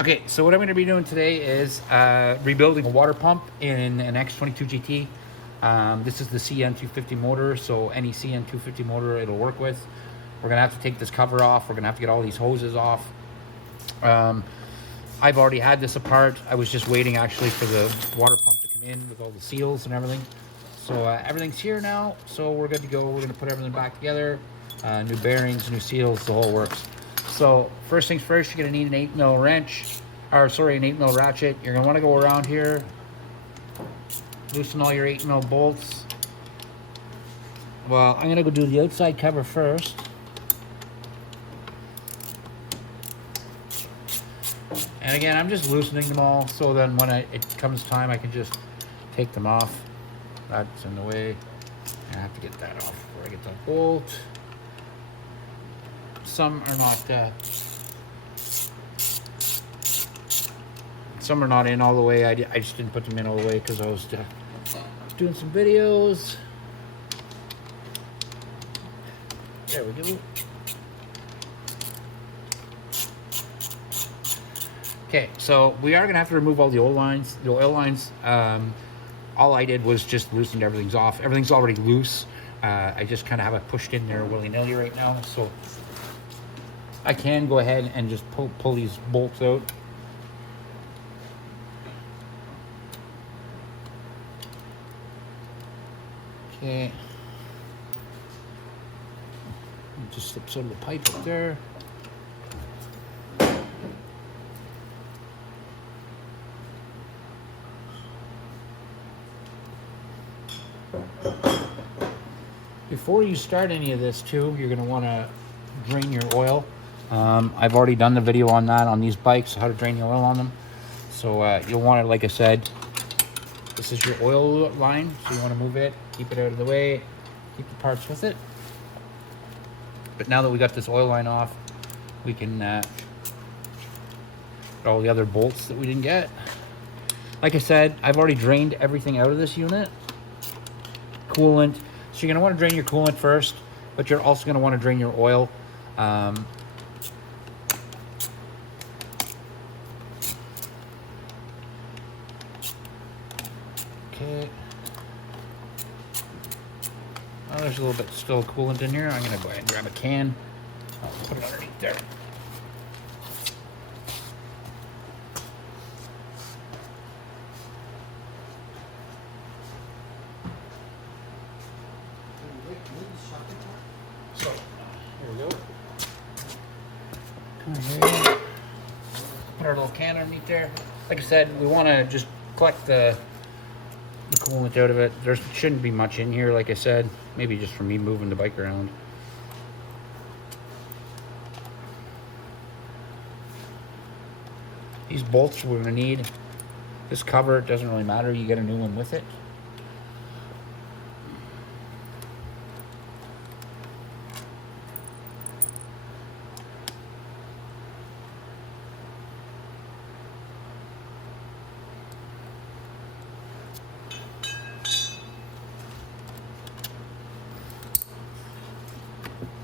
Okay, so what I'm going to be doing today is rebuilding a water pump in an X22 GT. This is the CN250 motor, so any CN250 motor it'll work with. We're going to have to take this cover off. We're going to have to get all these hoses off. I've already had this apart. I was just waiting actually for the water pump to come in with all the seals and everything. So everything's here now, so we're good to go. We're going to put everything back together. New bearings, new seals, the whole works. So first things first, you're going to need an 8mm wrench, or sorry, an 8mm ratchet. You're going to want to go around here, loosen all your 8mm bolts. Well, I'm going to go do the outside cover first. And again, I'm just loosening them all, so then when it comes time, I can just take them off. That's in the way. I have to get that off before I get that bolt. Some are not in all the way. I just didn't put them in all the way because I was doing some videos. There we go. Okay, so we are gonna have to remove all the oil lines. The oil lines, all I did was just loosened everything's off. Everything's already loose. I just kind of have it pushed in there willy-nilly right now. So I can go ahead and just pull these bolts out. Okay. It just slips out of the pipe up there. Before you start any of this too, you're going to want to drain your oil. I've already done the video on that on these bikes, how to drain the oil on them. So you'll want to, like I said, this is your oil line, so you want to move it, keep it out of the way, keep the parts with it. But now that we got this oil line off, we can get all the other bolts that we didn't get. Like I said, I've already drained everything out of this unit. Coolant. So you're going to want to drain your coolant first, but you're also going to want to drain your oil. Okay. Oh, there's a little bit still coolant in here. I'm going to go ahead and grab a can. I'll put it underneath there. So, here we go. Here. Put our little can underneath there. Like I said, we want to just collect the coolant out of it. There shouldn't be much in here, like I said. Maybe just from me moving the bike around. These bolts we're going to need. This cover, it doesn't really matter. You get a new one with it.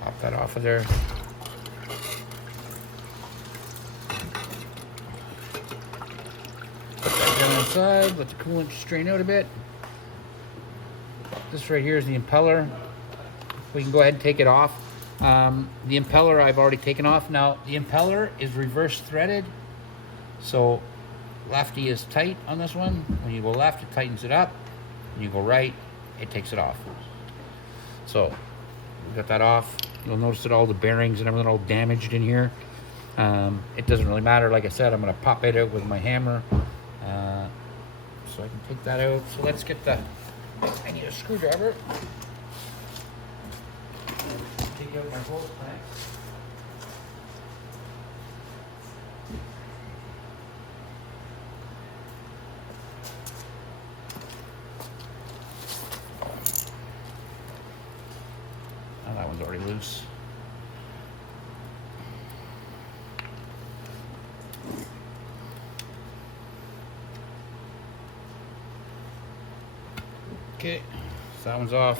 Pop that off of there. Put that down inside, let the coolant strain out a bit. This right here is the impeller. We can go ahead and take it off. The impeller I've already taken off. Now the impeller is reverse threaded, so lefty is tight on this one. When you go left, it tightens it up. When you go right, it takes it off. So we got that off. You'll notice that all the bearings and everything are all damaged in here. It doesn't really matter. Like I said, I'm going to pop it out with my hammer, so I can take that out. So let's get the, I need a screwdriver. Take out my hose clamp. Oh, that one's already loose. Okay, so that one's off.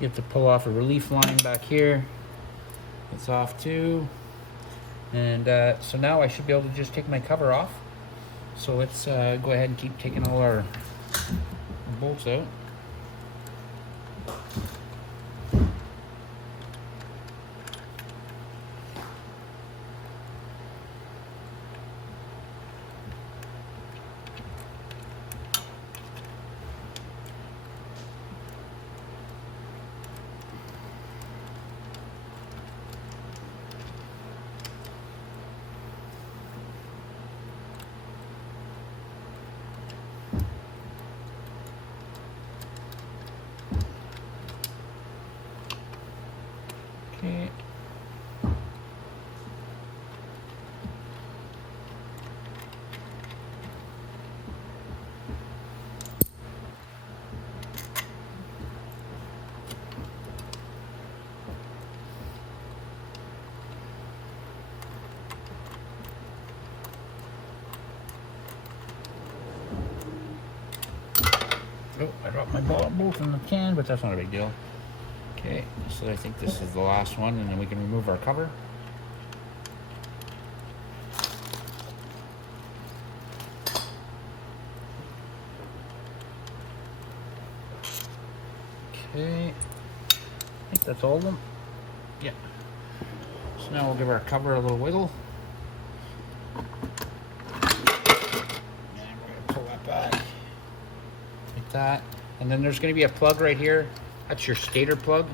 You have to pull off a relief line back here. It's off too. And so now I should be able to just take my cover off. So let's go ahead and keep taking all our bolts out. Okay. Oh, I dropped my bolt in the can, but that's not a big deal. Okay, so I think this is the last one, and then we can remove our cover. Okay, I think that's all of them. Yeah. So now we'll give our cover a little wiggle. And we're gonna pull that back like that. And then there's gonna be a plug right here. That's your stator plug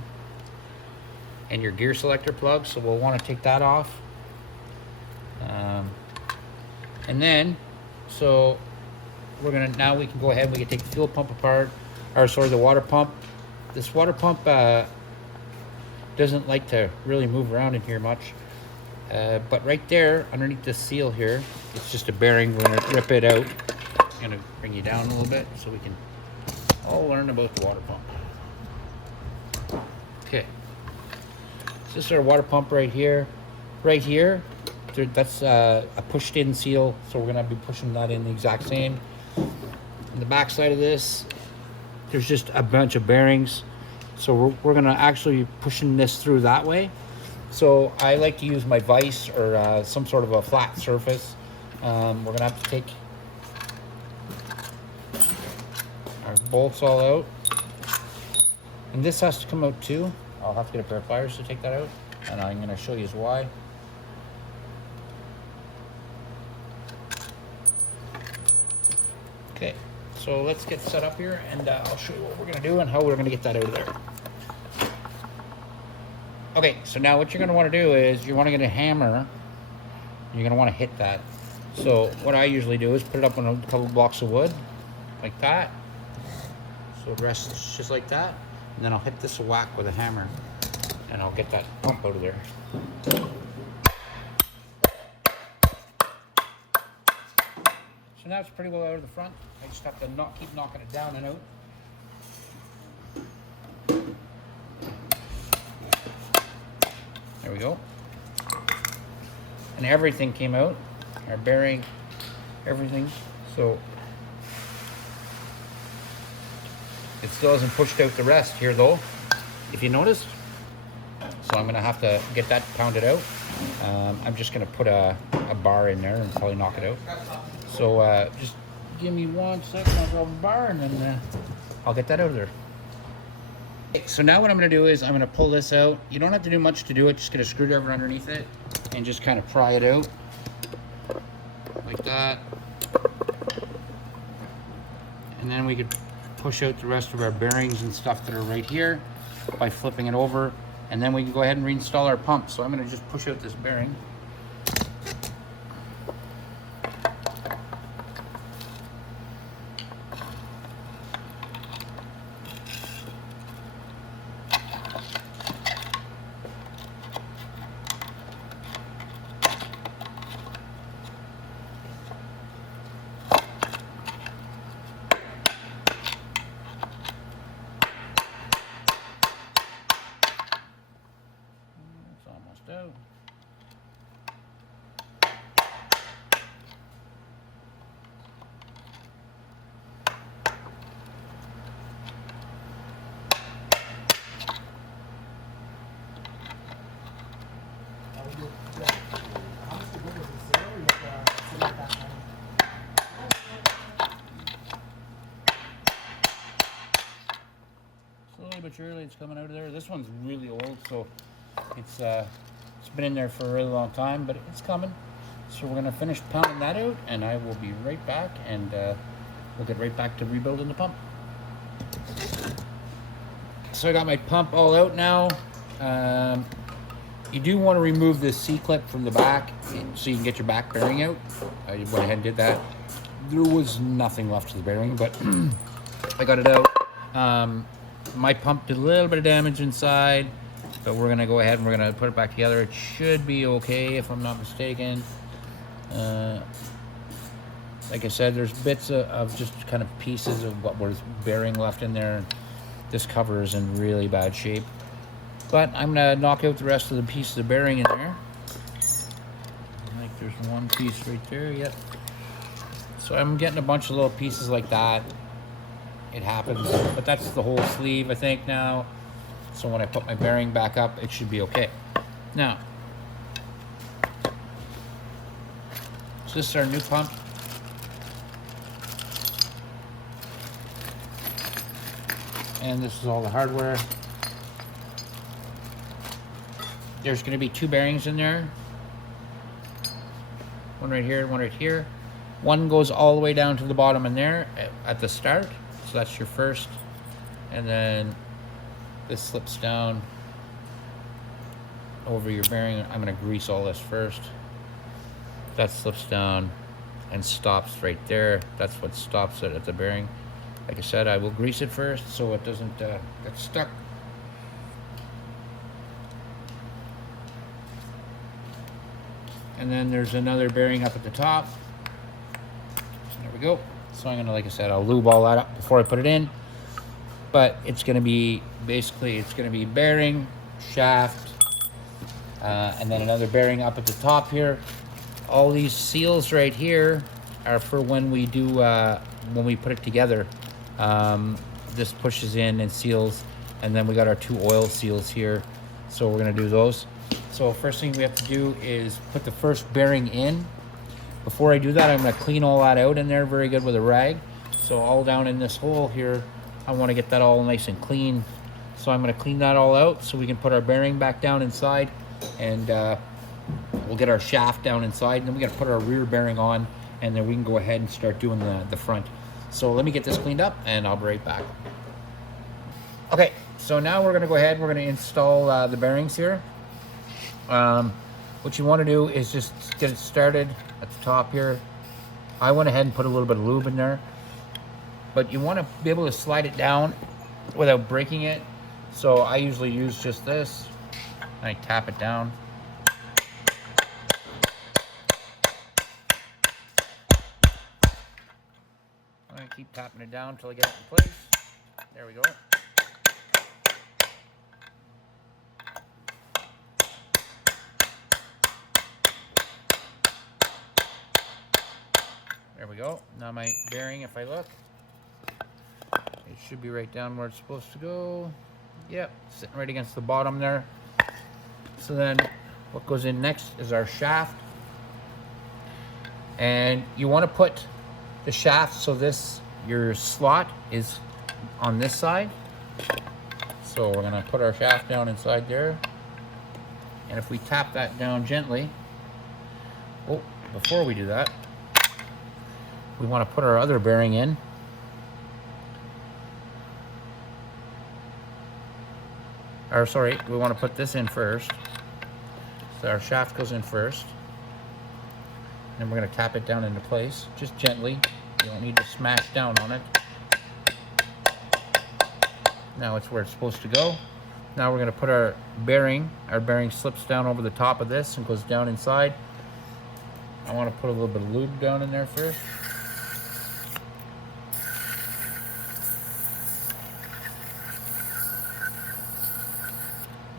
and your gear selector plug, so we'll want to take that off. And then, so we're gonna, now we can go ahead, we can take the fuel pump apart, or sorry, the water pump. This water pump doesn't like to really move around in here much. But right there, underneath this seal here, it's just a bearing. We're gonna rip it out. I'm gonna bring you down a little bit so we can all learn about the water pump. Okay, so this is our water pump right here. Right here, that's a pushed in seal, so we're gonna be pushing that in the exact same. On the back side of this, there's just a bunch of bearings, so we're gonna actually be pushing this through that way. So I like to use my vise or some sort of a flat surface. We're gonna have to take our bolts all out. And this has to come out too. I'll have to get a pair of pliers to take that out, and I'm going to show you why. Okay, so let's get set up here, and I'll show you what we're going to do and how we're going to get that out of there. Okay, so now what you're going to want to do is you want to get a hammer, and you're going to want to hit that. So what I usually do is put it up on a couple blocks of wood, like that. So it rests just like that. And then I'll hit this a whack with a hammer, and I'll get that pump out of there. So now it's pretty well out of the front. I just have to keep knocking it down and out. There we go. And everything came out. Our bearing, everything. So it still hasn't pushed out the rest here though, if you noticed. So I'm gonna have to get that pounded out. I'm just gonna put a bar in there and probably knock it out. So just give me 1 second, I'll grab a bar and then I'll get that out of there. Okay, so now what I'm gonna do is I'm gonna pull this out. You don't have to do much to do it, just get a screwdriver underneath it and just kind of pry it out. Like that. And then we could push out the rest of our bearings and stuff that are right here by flipping it over, and then we can go ahead and reinstall our pump. So I'm going to just push out this bearing. It's almost out. material that's coming out of there. This one's really old, so it's been in there for a really long time, but it's coming. So we're gonna finish pounding that out, and I will be right back, and we'll get right back to rebuilding the pump. So I got my pump all out now. You do want to remove this C-clip from the back so you can get your back bearing out. I went ahead and did that. There was nothing left to the bearing, but I got it out. My pump did a little bit of damage inside, but we're gonna go ahead and we're gonna put it back together. It should be okay if I'm not mistaken. Like I said, there's bits of just kind of pieces of what was bearing left in there. This cover is in really bad shape, but I'm gonna knock out the rest of the pieces of bearing in there. Like there's one piece right there. Yep. So I'm getting a bunch of little pieces like that. It happens, but that's the whole sleeve, I think, now. So when I put my bearing back up, it should be okay. Now, so this is our new pump. And this is all the hardware. There's going to be two bearings in there. One right here and one right here. One goes all the way down to the bottom in there at the start. So that's your first. And then this slips down over your bearing. I'm going to grease all this first. That slips down and stops right there. That's what stops it at the bearing. Like I said, I will grease it first so it doesn't get stuck. And then there's another bearing up at the top. There we go. So I'm gonna, like I said, I'll lube all that up before I put it in. But it's gonna be, basically, it's gonna be bearing, shaft, and then another bearing up at the top here. All these seals right here are for when we do, when we put it together. This pushes in and seals, and then we got our two oil seals here, so we're gonna do those. So first thing we have to do is put the first bearing in. Before I do that, I'm gonna clean all that out in there very good with a rag. So all down in this hole here, I want to get that all nice and clean. So I'm gonna clean that all out so we can put our bearing back down inside, and we'll get our shaft down inside, and then we gotta put our rear bearing on, and then we can go ahead and start doing the front. So let me get this cleaned up, and I'll be right back. Okay, so now we're gonna go ahead, we're gonna install the bearings here. What you wanna do is just get it started at the top here. I went ahead and put a little bit of lube in there, but you wanna be able to slide it down without breaking it. So I usually use just this, and I tap it down. I keep tapping it down until I get it in place. There we go. There we go. Now my bearing, if I look, it should be right down where it's supposed to go. Yep, sitting right against the bottom there. So then what goes in next is our shaft. And you want to put the shaft so your slot is on this side. So we're gonna put our shaft down inside there. And if we tap that down gently, oh, before we do that, we want to put our other bearing in. Or sorry, we want to put this in first. So our shaft goes in first. And we're going to tap it down into place, just gently. You don't need to smash down on it. Now it's where it's supposed to go. Now we're going to put our bearing. Our bearing slips down over the top of this and goes down inside. I want to put a little bit of lube down in there first.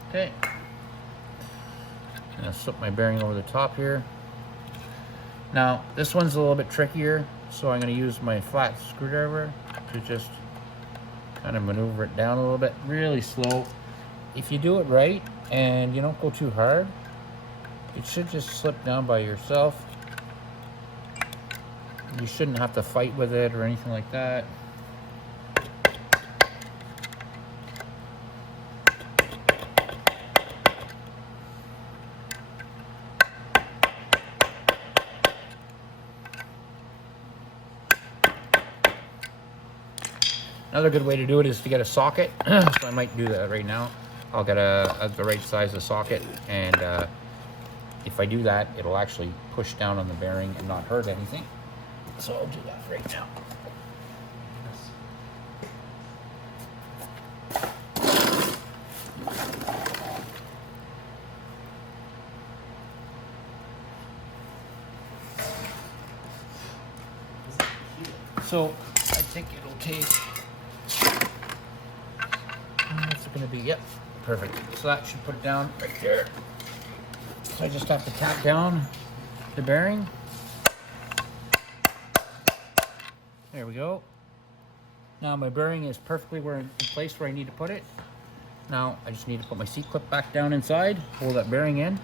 Okay. I'm going to slip my bearing over the top here. Now, this one's a little bit trickier, so I'm going to use my flat screwdriver to just kind of maneuver it down a little bit, really slow. If you do it right and you don't go too hard, it should just slip down by yourself. You shouldn't have to fight with it or anything like that. Another good way to do it is to get a socket. So I might do that right now. I'll get the right size of socket, and if I do that, it'll actually push down on the bearing and not hurt anything. So I'll do that right now. So I think it'll take, what's it gonna be? Yep, perfect. So that should put it down right there. So I just have to tap down the bearing. There we go. Now my bearing is perfectly in place where I need to put it. Now I just need to put my C-clip back down inside, hold that bearing in.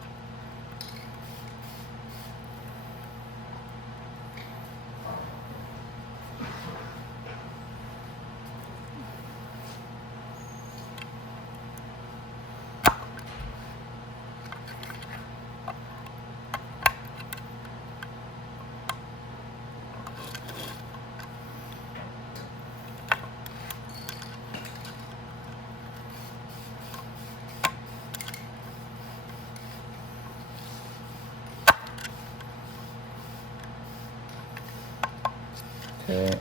Okay.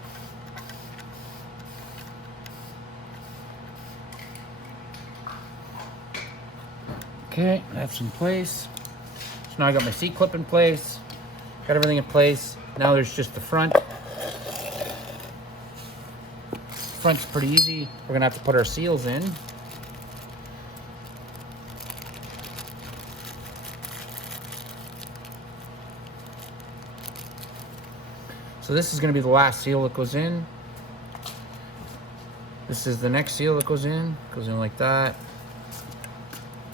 Okay, that's in place. So now I got my C-clip in place, got everything in place. Now there's just the front. Front's pretty easy. We're gonna have to put our seals in. So this is going to be the last seal that goes in. This is the next seal that goes in like that.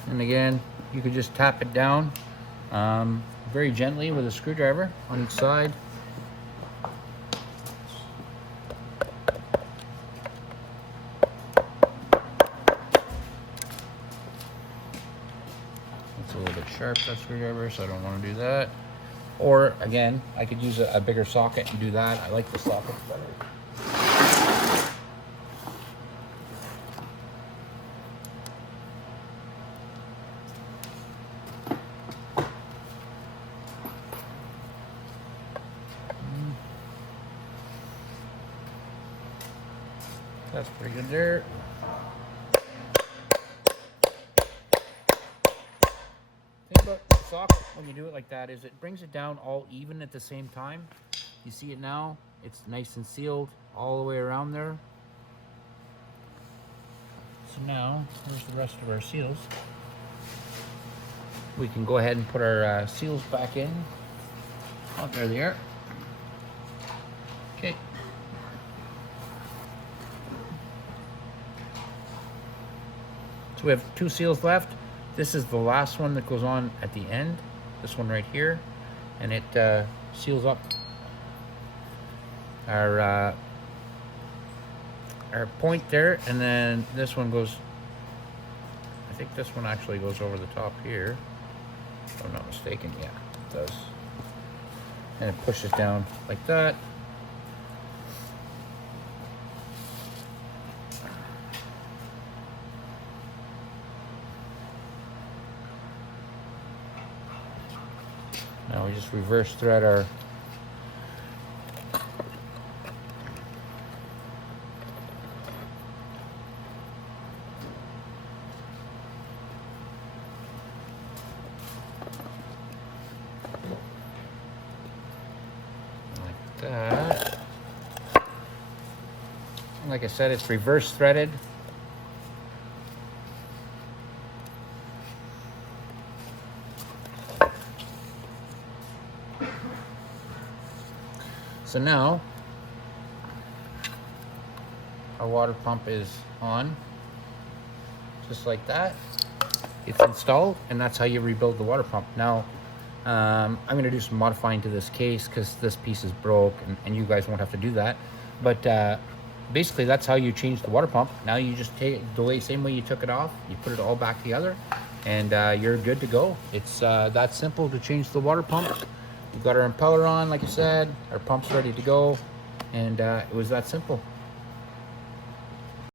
And again, you could just tap it down very gently with a screwdriver on each side. It's a little bit sharp, that screwdriver, so I don't want to do that. Or again, I could use a bigger socket and do that. I like the sockets better. That's pretty good there. Think about the socket when you do it like that is it brings it down all even at the same time. You see it now? It's nice and sealed all the way around there. So now, here's the rest of our seals. We can go ahead and put our seals back in. Oh, there they are. Okay. So we have 2 seals left. This is the last one that goes on at the end. This one right here. And it seals up our point there. And then this one goes, I think this one actually goes over the top here. If I'm not mistaken, yeah, it does. And it pushes down like that. Now we just reverse thread our like that. And like I said, it's reverse threaded. So now our water pump is on, just like that. It's installed, and that's how you rebuild the water pump. Now, I'm going to do some modifying to this case because this piece is broke, and you guys won't have to do that. But basically, that's how you change the water pump. Now you just take it the same way you took it off. You put it all back together, and you're good to go. It's that simple to change the water pump. We've got our impeller on, like I said. Our pump's ready to go, and it was that simple.